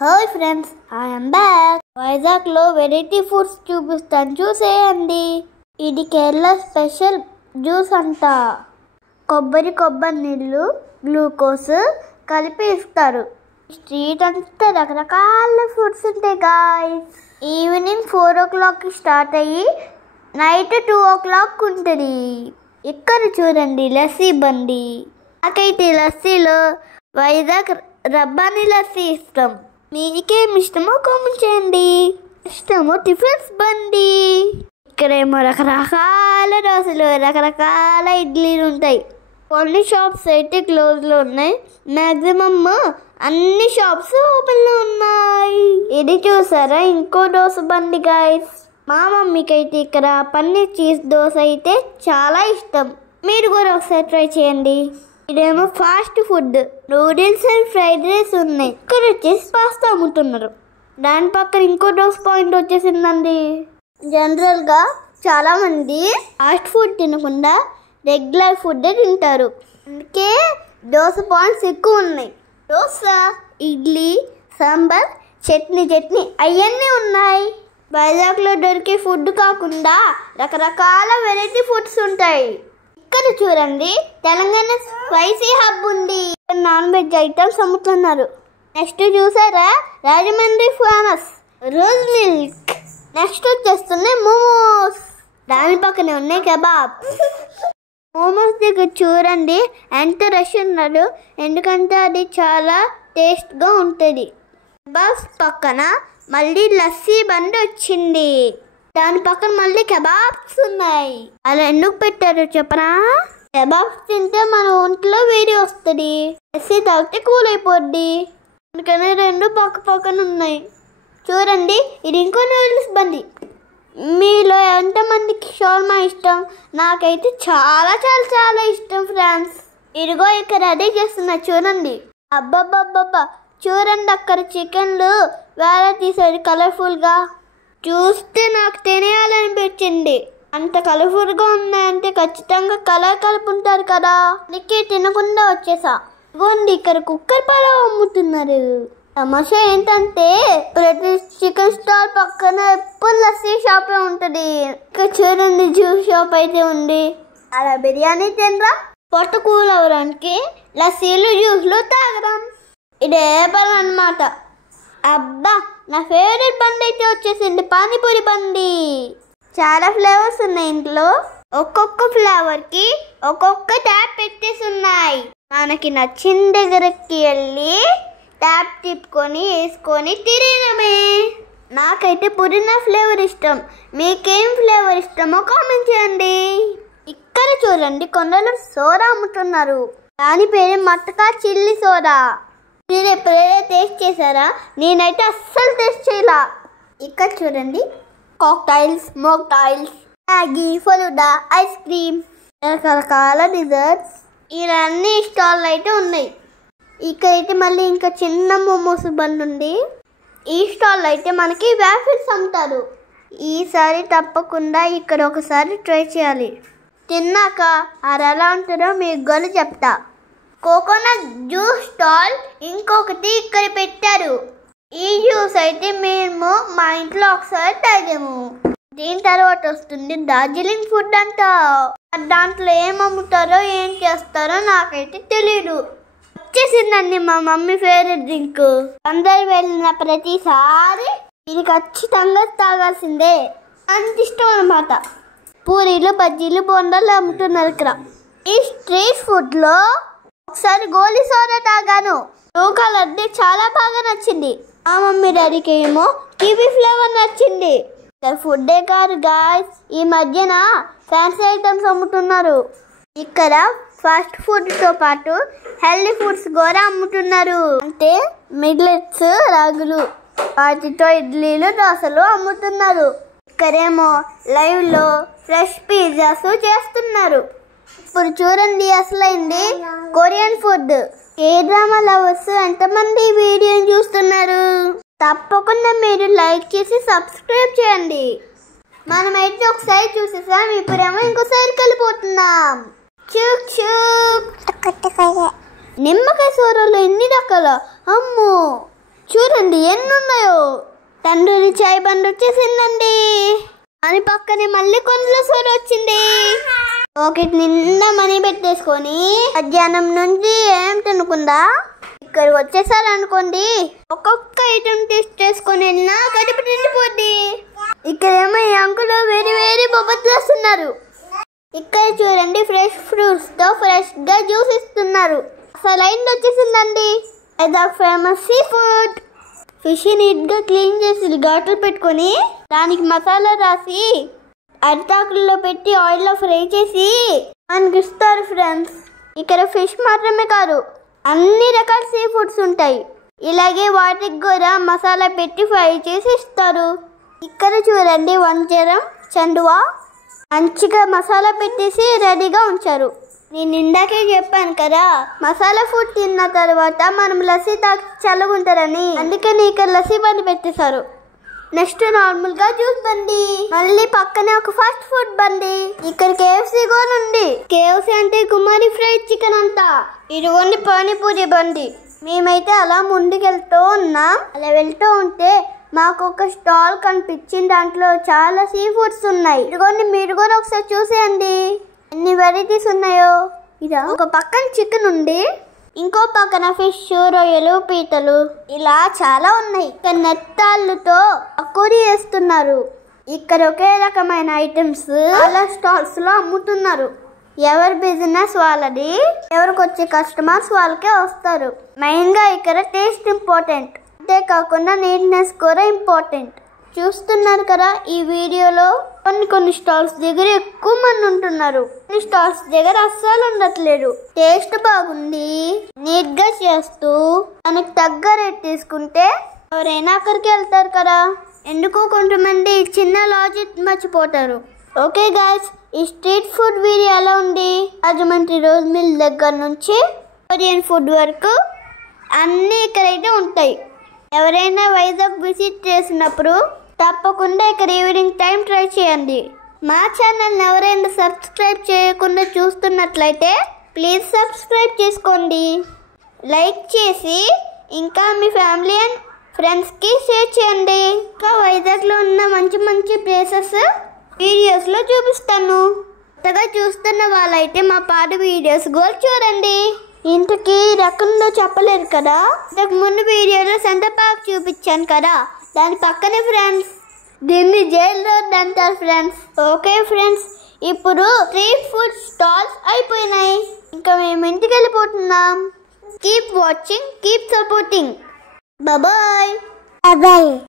Hi friends, I'm back. వైజాగ్లో variety foods చూపిస్తాను, చూసేయండి. ఇది కేరళ స్పెషల్ జ్యూస్ అంట. కొబ్బరి నీళ్ళు, గ్లూకోజ్ కలిపి ఇస్తారు. స్ట్రీట్ అంతా రకరకాల ఫుడ్స్ ఉంటాయి గాయ్స్. ఈవినింగ్ 4 o'clock స్టార్ట్ అయ్యి నైట్ 2 o'clock ఉంటుంది. ఇక్కడ చూడండి లస్సీ బండి. నాకైతే లస్సీలో వైజాగ్ రబ్బానీ లస్సీ ఇష్టం. మీకేం ఇష్టమో కామెంట్ చేయండి. ఇష్టమో టిఫిన్స్ బండి. ఇక్కడేమో రకరకాల దోశలు, రకరకాల ఇడ్లీలు ఉంటాయి. కొన్ని షాప్స్ అయితే క్లోజ్లో ఉన్నాయి. మ్యాక్సిమమ్ అన్ని షాప్స్ ఓపెన్లో ఉన్నాయి. ఇది చూసారా, ఇంకో దోశ బండి గాయస్. మా మమ్మీకి అయితే ఇక్కడ పన్నీర్ చీజ్ దోశ అయితే చాలా ఇష్టం. మీరు కూడా ఒకసారి ట్రై చేయండి. ఇదేమో fast food, noodles and fried rice ఉన్నాయి. ఇక్కడ వచ్చేసి పాస్తా అమ్ముతున్నారు. దాని పక్కన ఇంకో దోశ పాయింట్ వచ్చేసిందండి. జనరల్గా చాలా మంది ఫాస్ట్ ఫుడ్ తినకుండా రెగ్యులర్ ఫుడ్ తింటారు. అందుకే దోశ పాయింట్స్ ఎక్కువ ఉన్నాయి. దోశ, ఇడ్లీ, సాంబార్, చట్నీ అవన్నీ ఉన్నాయి. వైజాగ్లో దొరికే ఫుడ్ కాకుండా రకరకాల వెరైటీ ఫుడ్స్ ఉంటాయి. ఇక్కడ చూడండి, తెలంగాణ స్పైసీ హబ్ ఉంది. నాన్ వెజ్ ఐటమ్స్ అమ్ముతున్నారు. నెక్స్ట్ చూసారా, Rajahmundry famous rose milk. Next వచ్చేస్తున్నాయి మోమోస్. దాని పక్కనే ఉన్నాయి కబాబ్. మోమోస్ దగ్గర చూడండి ఎంత రష్ ఉన్నారు, ఎందుకంటే అది చాలా టేస్ట్గా ఉంటుంది. కబాబ్స్ పక్కన మళ్ళీ లస్సీ బండి వచ్చింది. దాని పక్కన మళ్ళీ కబాబ్స్ ఉన్నాయి. అలా ఎందుకు పెట్టారు చెప్పనా? కబాబ్స్ తింటే మన ఒంట్లో వేడి వస్తుంది, లస్సీ తాగితే కూల్ అయిపోద్ది. అందుకని రెండు పక్కన ఉన్నాయి. చూడండి, ఇది ఇంకో నూడిల్స్ బండి. మీలో ఎంతమందికి షవర్మా ఇష్టం? నాకైతే చాలా చాలా చాలా ఇష్టం ఫ్రెండ్స్. ఇదిగో ఇక్కడ రెడీ చేస్తున్నా చూడండి. అబ్బబ్బబ్బబ్బా, చూడండి అక్కడ చికెన్లు వేరే తీసేది కలర్ఫుల్గా. చూస్తే నాకు తినేయాలనిపించింది. అంత కలర్ఫుల్గా ఉన్నాయంటే ఖచ్చితంగా కలర్ కలుపుంటారు కదా, అందుకే తినకుండా వచ్చేసా. ఇదిగోండి, ఇక్కడ కుక్కర్ పలావ్ అమ్ముతున్నారు. సమస్య ఏంటంటే ప్రతి చికెన్ స్టాల్ పక్కన ఎప్పుడు లస్సీ షాపే ఉంటుంది. ఇక్కడ చూడండి జ్యూస్ షాప్ అయితే ఉంది. అలా బిర్యానీ తినరా, పొట్ట కూల్ అవ్వడానికి లస్సీలు జ్యూస్లు తాగడం, ఇదే పని అన్నమాట. అబ్బా, నా ఫేవరెట్ బండి అయితే వచ్చేసింది, పానీపూరి బండి. చాలా ఫ్లేవర్స్ ఉన్నాయి ఇంట్లో. ఒక్కొక్క ఫ్లేవర్కి ఒక్కొక్క ట్యాప్ పెట్టేసి ఉన్నాయి. మనకి నచ్చిన దగ్గరకి వెళ్ళి ట్యాప్ తిప్పుకొని వేసుకొని తినడమే. నాకైతే పుదీనా ఫ్లేవర్ ఇష్టం. మీకేం ఫ్లేవర్ ఇష్టమో కామెంట్ చేయండి. ఇక్కడ చూడండి, కొండలో సోడా అమ్ముతున్నారు. దాని పేరు మటకా చిల్లీ సోడా. మీరు ఎప్పుడైనా టేస్ట్ చేశారా? నేనైతే అస్సలు టేస్ట్ చేయలా. ఇక్కడ చూడండి, cocktails, mocktails, Maggi, falooda, ice cream, రకరకాల డిజర్ట్స్, ఇవన్నీ స్టాల్ అయితే ఉన్నాయి. ఇక్కడైతే మళ్ళీ ఇంకా చిన్న మోమోస్ బండి ఉంది. ఈ స్టాల్ అయితే మనకి వ్యాఫిల్స్ అమ్ముతారు. ఈసారి తప్పకుండా ఇక్కడ ఒకసారి ట్రై చేయాలి. తిన్నాక అది ఎలా ఉంటుందో మీకు కూడా చెప్తా. కోకోనట్ జ్యూస్ స్టాల్ ఇంకొకటి ఇక్కడ పెట్టారు. ఈ జ్యూస్ అయితే మేము మా ఇంట్లో ఒకసారి తాగాము. దీని తర్వాత వస్తుంది డార్జిలింగ్ ఫుడ్ అంట. దాంట్లో ఏం అమ్ముతారో ఏం చేస్తారో నాకైతే తెలీదు. వచ్చేసిందండి మా మమ్మీ ఫేవరెట్ డ్రింక్. అందరు వెళ్ళిన ప్రతిసారి ఇది ఖచ్చితంగా తాగాల్సిందే, అంత ఇష్టం అన్నమాట. పూరీలు, బజ్జీలు, బొండాలు అమ్ముతున్నారు ఇక్కడ. ఈ స్ట్రీట్ ఫుడ్లో ఒకసారి గోలీ సోడా తాగాను. బ్లూ కలర్ది చాలా బాగా నచ్చింది. మా మమ్మీ డాడీకి ఏమో కివీ ఫ్లేవర్ నచ్చింది. ఫుడ్డే కాదు గాయ్స్, ఈ మధ్యన ఫ్యాన్సీ ఐటమ్స్ అమ్ముతున్నారు. ఇక్కడ ఫాస్ట్ ఫుడ్తో పాటు హెల్దీ ఫుడ్స్ కూడా అమ్ముతున్నారు. అంటే మిల్లెట్స్, రాగులు, వాటితో ఇడ్లీలు, దోశలు అమ్ముతున్నారు. ఇక్కడేమో లైవ్లో ఫ్రెష్ పిజ్జాస్ చేస్తున్నారు. ఇప్పుడు చూడండి అసలైంది కొరియన్ ఫుడ్. ఏ డ్రామా లవర్స్ ఎంతమంది ఈ వీడియోని చూస్తున్నారు? తప్పకుండా మీరు లైక్ చేసి సబ్స్క్రైబ్ చేయండి. మనమైతే ఒకసారి చూసేసాం, ఇప్పుడేమో ఇంకోసారి కలిపోతున్నాం. Chuk Chuk. నిమ్మకాయ సోరలో ఎన్ని రకాల, అమ్మో! చూడండి ఎన్ని ఉన్నాయో. తందూరి చాయ్ బండ్ వచ్చేసిందండి. అని పక్కనే మళ్ళీ కొండల సోర్ వచ్చింది. పాకెట్ నిండా మనీ పెట్టేసుకొని మధ్యాహ్నం నుంచి ఏం తినకుండా ఇక్కడికి వచ్చేసారనుకోండి, ఒక్కొక్క ఐటెం టేస్ట్ చేసుకొని వెళ్ళినా కడుపు నిండిపోద్ది. ఇక్కడేమో ఈ అంకులు వేరే వేరే బొబ్బట్లు వేస్తున్నారు. ఇక్కడ చూడండి ఫ్రెష్ ఫ్రూట్స్ తో ఫ్రెష్ గా జ్యూస్ ఇస్తున్నారు. అసలు లైన్ వచ్చేసిందండి. Vizag famous sea food. Fish neat గా క్లీన్ చేసి ఘాట్లు పెట్టుకొని దానికి మసాలా రాసి అరిటాకుల్లో పెట్టి ఆయిల్లో ఫ్రై చేసి మనకి ఇస్తారు ఫ్రెండ్స్. ఇక్కడ ఫిష్ మాత్రమే కాదు, అన్ని రకాల సీ ఫుడ్స్ ఉంటాయి. ఇలాగే వాటికి కూడా మసాలా పెట్టి ఫ్రై చేసి ఇస్తారు. ఇక్కడ చూడండి వంజరం, చండువా మంచిగా మసాలా పెట్టేసి రెడీగా ఉంచారు. నేను ఇందాకే చెప్పాను కదా, మసాలా ఫుడ్ తిన్న తర్వాత మనం లస్సీ తాగి చల్లగుంటారని, అందుకని ఇక్కడ లస్సీ బండి పెట్టేశారు. నెక్స్ట్ నార్మల్ గా జ్యూస్ బండి, మళ్ళీ పక్కనే ఒక ఫాస్ట్ ఫుడ్ బండి. ఇక్కడ కేఎఫ్సీ కూడా ఉంది. కేఎఫ్సీ అంటే కుమారి ఫ్రైడ్ చికెన్ అంట. ఇదిగోండి పానీపూరి బండి. మేమైతే అలా ముందుకెళ్తూ ఉన్నాం. అలా వెళ్తూ ఉంటే మాకు ఒక స్టాల్ కనిపించింది. దాంట్లో చాలా సీ ఫుడ్స్ ఉన్నాయి. ఇదిగోండి మీరు కూడా ఒకసారి చూసేయండి ఎన్ని వెరైటీస్ ఉన్నాయో. ఇలా ఒక పక్కన చికెన్ ఉంది, ఇంకో పక్కన ఫిష్, రొయ్యలు, పీతలు, ఇలా చాలా ఉన్నాయి. ఇక్కడ నెత్తాళ్ళతో అకూరి వేస్తున్నారు. ఇక్కడ ఒకే రకమైన ఐటమ్స్ చాలా స్టాల్స్ లో అమ్ముతున్నారు. ఎవరి బిజినెస్ వాళ్ళది, ఎవరికి వచ్చే కస్టమర్స్ వాళ్ళకే వస్తారు. మెయిన్ గా ఇక్కడ టేస్ట్ ఇంపార్టెంట్, అంతేకాకుండా నీట్నెస్ కూడా ఇంపార్టెంట్. చూస్తున్నారు కదా ఈ వీడియోలో కొన్ని స్టాల్స్ దగ్గర ఎక్కువ మంది ఉంటున్నారు, కొన్ని స్టాల్స్ దగ్గర అస్సలు ఉండట్లేదు. టేస్ట్ బాగుంది, నీట్ గా చేస్తూ మనకు తగ్గ రేట్ తీసుకుంటే ఎవరైనా అక్కడికి వెళ్తారు కదా. ఎందుకు కొంతమంది చిన్న లాజిక్ మర్చిపోతారు. ఓకే గాయ్స్, ఈ స్ట్రీట్ ఫుడ్ వీడియో ఎలా ఉంది? రాజమండ్రి రోజ్ మిల్ దగ్గర నుంచి కొరియన్ ఫుడ్ వరకు అన్నీ ఇక్కడైతే ఉంటాయి. ఎవరైనా వైజాగ్ విజిట్ చేసినప్పుడు తప్పకుండా ఇక్కడ ఈవినింగ్ టైం ట్రై చేయండి. మా ఛానల్ని ఎవరైనా సబ్స్క్రైబ్ చేయకుండా చూస్తున్నట్లయితే ప్లీజ్ సబ్స్క్రైబ్ చేసుకోండి. లైక్ చేసి ఇంకా మీ ఫ్యామిలీ అండ్ ఫ్రెండ్స్కి షేర్ చేయండి. ఇంకా వైజాగ్లో ఉన్న మంచి మంచి ప్లేసెస్ వీడియోస్లో చూపిస్తాను. కొత్తగా చూస్తున్న వాళ్ళైతే మా పాత వీడియోస్ కూడా చూడండి. ఇంతకీ రకంలో చెప్పలేదు కదా, ఇంతకు ముందు వీడియోలో సెంటర్ పార్క్ చూపించాను కదా, దాని పక్కనే ఫ్రెండ్స్ దీన్ని జైల్ రోడ్ అంటారు ఫ్రెండ్స్. ఓకే ఫ్రెండ్స్, ఇప్పుడు స్ట్రీట్ ఫుడ్ స్టాల్స్ అయిపోయినాయి. ఇంకా మేము ఇంటికి వెళ్ళిపోతున్నాం. Keep watching, keep supporting. Bye bye.